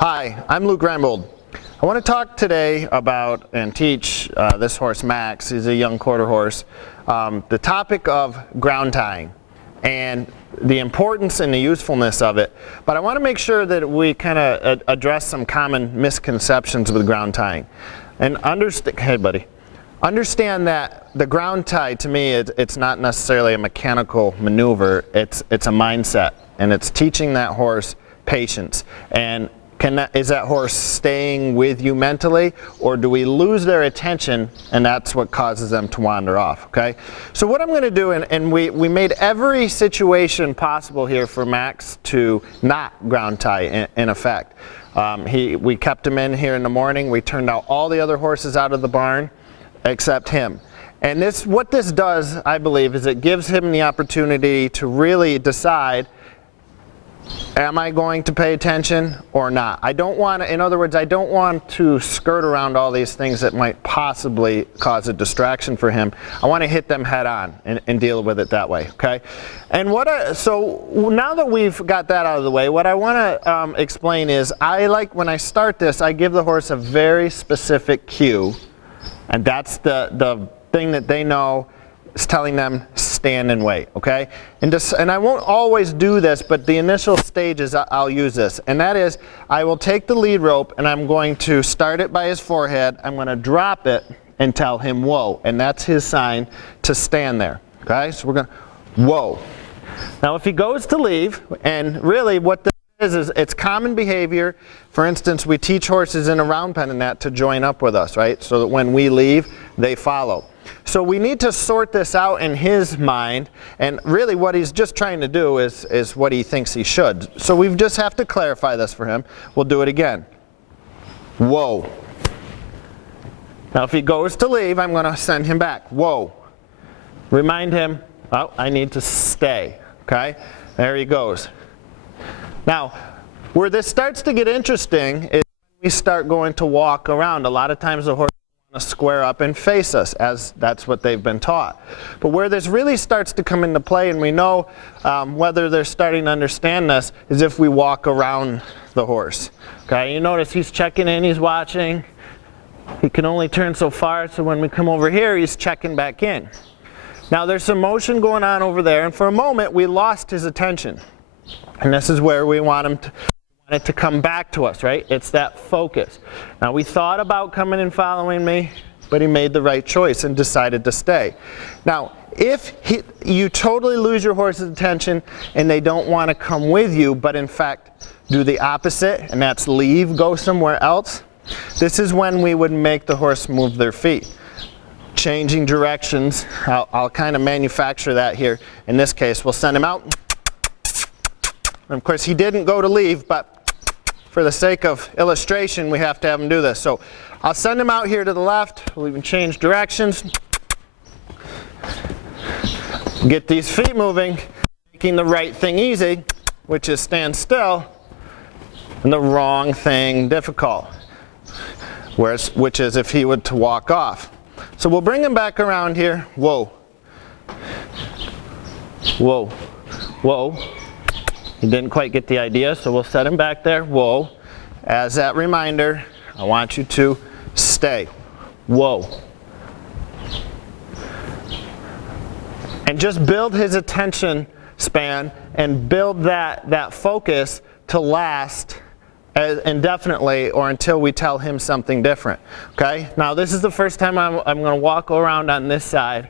Hi, I'm Luke Reinbold. I want to talk today about and teach this horse Max. He's a young quarter horse. The topic of ground tying and the importance and the usefulness of it. But I want to make sure that we kind of address some common misconceptions with ground tying. And understand that the ground tie, to me, it's not necessarily a mechanical maneuver. It's a mindset, and it's teaching that horse patience. And is that horse staying with you mentally, or do we lose their attention and that's what causes them to wander off, okay? So what I'm going to do, and we made every situation possible here for Max to not ground tie in effect. We kept him in here in the morning. We turned out all the other horses out of the barn except him. And what this does, I believe, is it gives him the opportunity to really decide, am I going to pay attention or not? I don't want to, in other words, I don't want to skirt around all these things that might possibly cause a distraction for him. I want to hit them head on and deal with it that way, okay? And so now that we've got that out of the way, what I want to explain is, when I start this, I give the horse a very specific cue, and that's the thing that they know is telling them stand and wait, okay? And I won't always do this, but the initial stages I'll use this. And that is, I will take the lead rope and I'm going to start it by his forehead. I'm going to drop it and tell him whoa. And that's his sign to stand there, okay? So we're going to, whoa. Now if he goes to leave, and really what this is it's common behavior. For instance, we teach horses in a round pen and that to join up with us, right? So that when we leave, they follow. So we need to sort this out in his mind, and really what he's just trying to do is what he thinks he should. So we just have to clarify this for him. We'll do it again. Whoa. Now if he goes to leave, I'm going to send him back. Whoa. Remind him, oh, I need to stay. Okay? There he goes. Now, where this starts to get interesting is when we start going to walk around. A lot of times the horse want to square up and face us, as that's what they've been taught. But where this really starts to come into play, and we know whether they're starting to understand this, is if we walk around the horse. Okay, you notice he's checking in, he's watching. He can only turn so far, so when we come over here, he's checking back in. Now there's some motion going on over there, and for a moment we lost his attention. And this is where we want it to come back to us, right? It's that focus. Now we thought about coming and following me, but he made the right choice and decided to stay. Now, if you totally lose your horse's attention and they don't want to come with you, but in fact do the opposite, and that's leave, go somewhere else, this is when we would make the horse move their feet. Changing directions, I'll kind of manufacture that here. In this case, we'll send him out. And of course, he didn't go to leave, but for the sake of illustration, we have to have him do this. So I'll send him out here to the left. We'll even change directions. Get these feet moving, making the right thing easy, which is stand still, and the wrong thing difficult, which is if he were to walk off. So we'll bring him back around here. Whoa. Whoa. Whoa. He didn't quite get the idea, so we'll set him back there. Whoa. As that reminder, I want you to stay. Whoa. And just build his attention span and build that focus to last indefinitely or until we tell him something different. Okay? Now this is the first time I'm going to walk around on this side.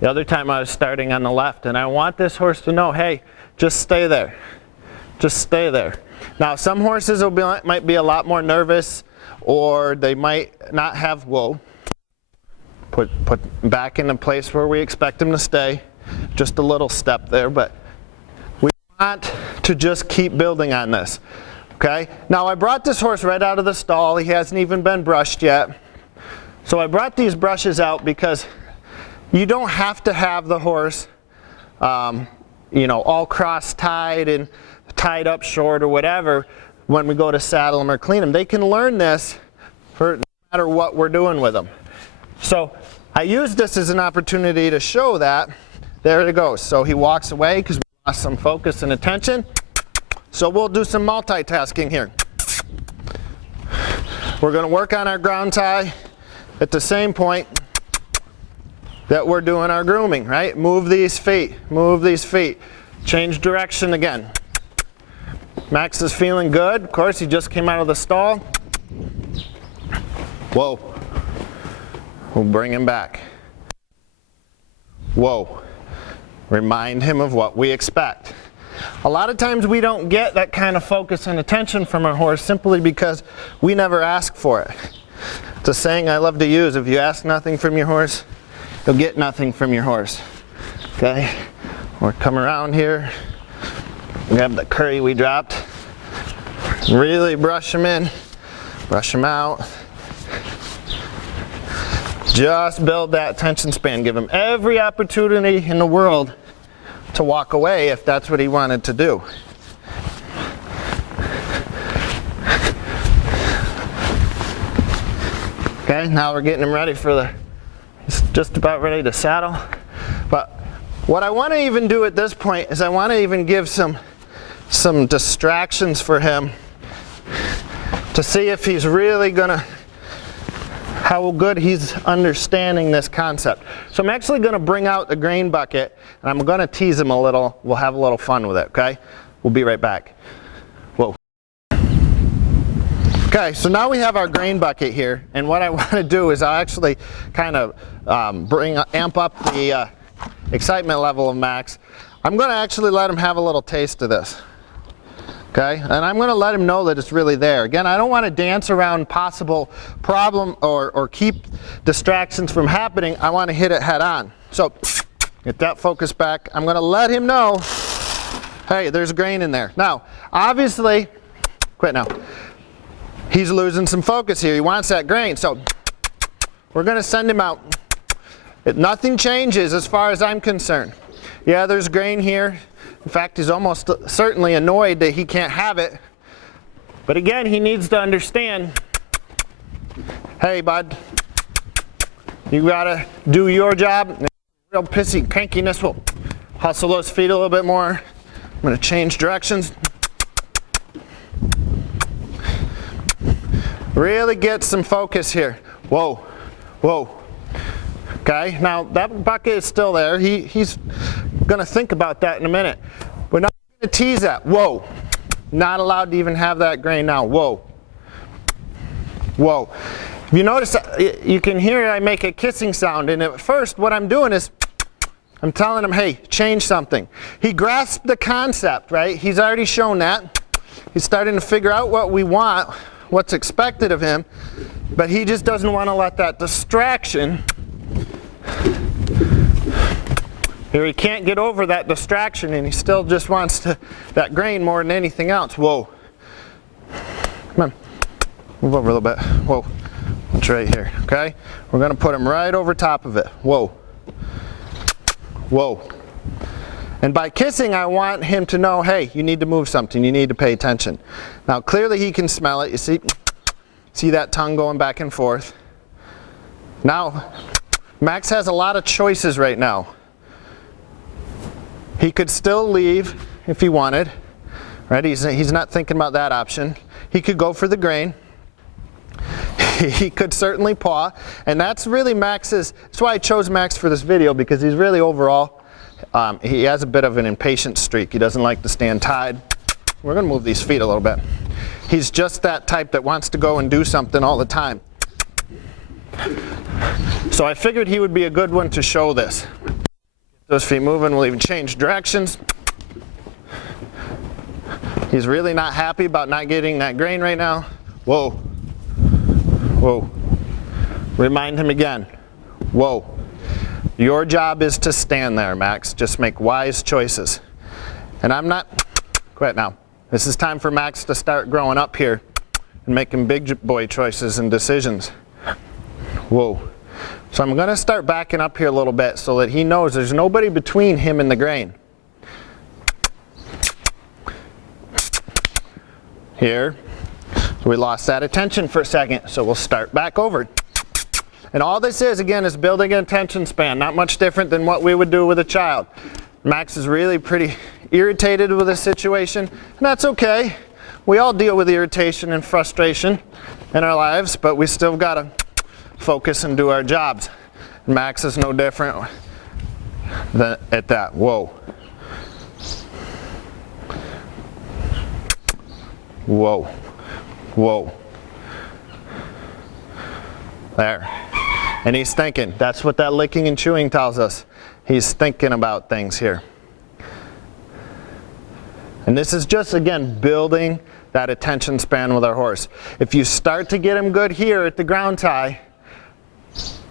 The other time I was starting on the left, and I want this horse to know, hey, just stay there. Just stay there. Now some horses might be a lot more nervous, or they might not have, whoa, put back in the place where we expect them to stay. Just a little step there, but we want to just keep building on this. Okay? Now I brought this horse right out of the stall. He hasn't even been brushed yet. So I brought these brushes out because you don't have to have the horse all cross-tied and tied up short or whatever when we go to saddle them or clean them. They can learn this for no matter what we're doing with them. So I use this as an opportunity to show that. There it goes. So he walks away because we lost some focus and attention. So we'll do some multitasking here. We're going to work on our ground tie at the same point that we're doing our grooming, right? Move these feet, change direction again. Max is feeling good. Of course, he just came out of the stall. Whoa. We'll bring him back. Whoa. Remind him of what we expect. A lot of times we don't get that kind of focus and attention from our horse simply because we never ask for it. It's a saying I love to use: if you ask nothing from your horse, you'll get nothing from your horse. Okay? Or come around here, grab the curry we dropped, really brush them in, brush them out. Just build that attention span. Give him every opportunity in the world to walk away if that's what he wanted to do. Okay, now we're getting him ready for he's just about ready to saddle. But what I want to even do at this point is I want to even give some distractions for him to see if he's really gonna, how good he's understanding this concept. So I'm actually going to bring out the grain bucket and I'm going to tease him a little. We'll have a little fun with it, okay? We'll be right back. Whoa. Okay, so now we have our grain bucket here, and what I want to do is I'll actually kind of amp up the excitement level of Max. I'm going to actually let him have a little taste of this. Okay, and I'm going to let him know that it's really there. Again, I don't want to dance around possible problem or keep distractions from happening. I want to hit it head on. So get that focus back. I'm going to let him know, hey, there's grain in there. Now, obviously, quit now. He's losing some focus here. He wants that grain. So we're going to send him out. Nothing changes as far as I'm concerned. Yeah, there's grain here. In fact, he's almost certainly annoyed that he can't have it. But again, he needs to understand, hey, bud, you gotta do your job. Real pissy crankiness will hustle those feet a little bit more. I'm gonna change directions. Really get some focus here. Whoa, whoa. Okay, now that bucket is still there. He's going to think about that in a minute. We're not going to tease that. Whoa. Not allowed to even have that grain now. Whoa. Whoa. If you notice, you can hear I make a kissing sound. And at first, what I'm doing is I'm telling him, hey, change something. He grasped the concept, right? He's already shown that. He's starting to figure out what we want, what's expected of him. But he just doesn't want to let that distraction. Here he can't get over that distraction and he still just wants that grain more than anything else. Whoa. Come on. Move over a little bit. Whoa. It's right here. Okay? We're going to put him right over top of it. Whoa. Whoa. And by kissing, I want him to know, hey, you need to move something. You need to pay attention. Now, clearly he can smell it. You see that tongue going back and forth. Now, Max has a lot of choices right now. He could still leave if he wanted, right? He's not thinking about that option. He could go for the grain. He could certainly paw, and that's really Max's, that's why I chose Max for this video, because he's really overall, he has a bit of an impatient streak. He doesn't like to stand tied. We're going to move these feet a little bit. He's just that type that wants to go and do something all the time. So I figured he would be a good one to show this. Those feet moving, we'll even change directions. He's really not happy about not getting that grain right now. Whoa. Whoa. Remind him again. Whoa. Your job is to stand there, Max. Just make wise choices. And I'm not, quit now. This is time for Max to start growing up here and making big boy choices and decisions. Whoa. So I'm going to start backing up here a little bit so that he knows there's nobody between him and the grain. Here. So we lost that attention for a second, so we'll start back over. And all this is, again, is building an attention span. Not much different than what we would do with a child. Max is really pretty irritated with this situation, and that's okay. We all deal with irritation and frustration in our lives, but we still gotta focus and do our jobs. Max is no different at that. Whoa. Whoa. Whoa. There. And he's thinking. That's what that licking and chewing tells us. He's thinking about things here. And this is just, again, building that attention span with our horse. If you start to get him good here at the ground tie,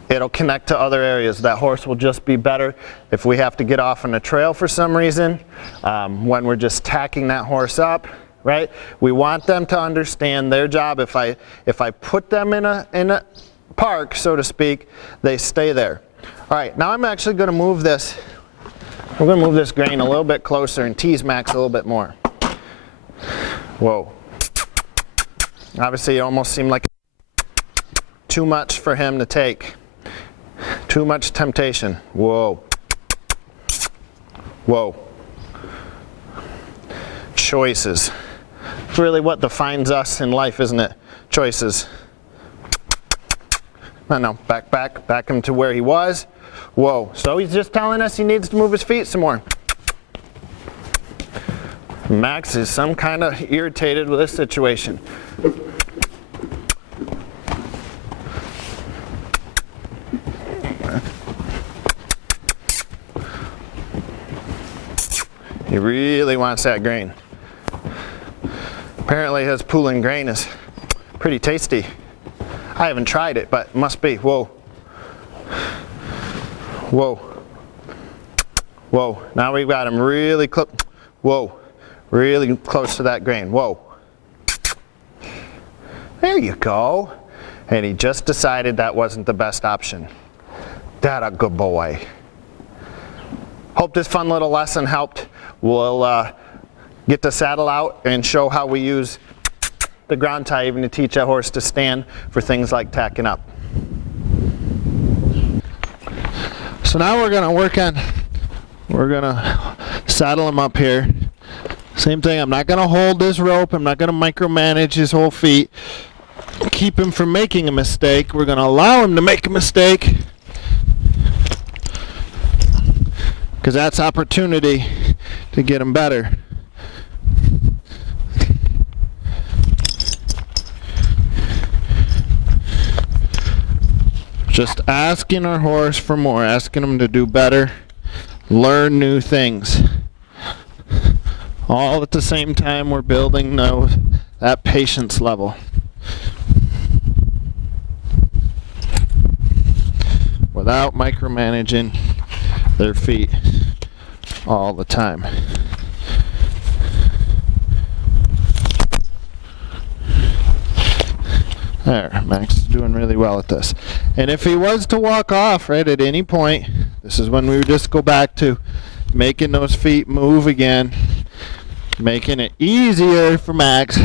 it'll connect to other areas. That horse will just be better if we have to get off on a trail for some reason, when we're just tacking that horse up, right? We want them to understand their job. If I put them in a park, so to speak, they stay there. All right, now I'm actually going to move this. We're going to move this grain a little bit closer and tease Max a little bit more. Whoa. Obviously, it almost seemed like too much for him to take. Too much temptation. Whoa. Whoa. Choices. It's really what defines us in life, isn't it? Choices. No, back him to where he was. Whoa. So he's just telling us he needs to move his feet some more. Max is some kind of irritated with this situation. He really wants that grain. Apparently his pulling grain is pretty tasty. I haven't tried it, but it must be. Whoa. Whoa. Whoa. Now we've got him really close. Whoa. Really close to that grain. Whoa. There you go. And he just decided that wasn't the best option. That a good boy. Hope this fun little lesson helped. We'll get the saddle out and show how we use the ground tie even to teach that horse to stand for things like tacking up. So now we're gonna saddle him up here. Same thing, I'm not gonna hold this rope, I'm not gonna micromanage his whole feet, keep him from making a mistake. We're gonna allow him to make a mistake, because that's opportunity to get him better. Just asking our horse for more, asking him to do better, learn new things. All at the same time we're building that patience level. Without micromanaging their feet all the time. There, Max is doing really well at this. And if he was to walk off, right, at any point, this is when we would just go back to making those feet move again, making it easier for Max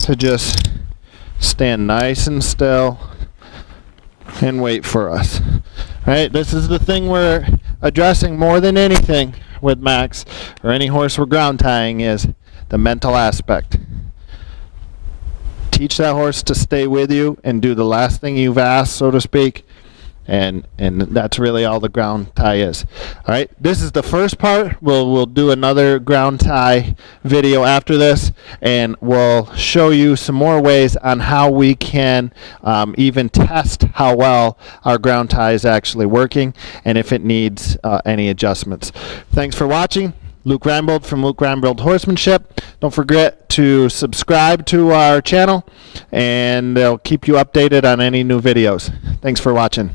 to just stand nice and still and wait for us. Right, this is the thing we're addressing more than anything with Max or any horse we're ground tying, is the mental aspect. Teach that horse to stay with you and do the last thing you've asked, so to speak, and that's really all the ground tie is. All right, this is the first part. We'll do another ground tie video after this, and we'll show you some more ways on how we can even test how well our ground tie is actually working and if it needs any adjustments. Thanks for watching. Luke Reinbold from Luke Reinbold Horsemanship. Don't forget to subscribe to our channel, and they'll keep you updated on any new videos. Thanks for watching.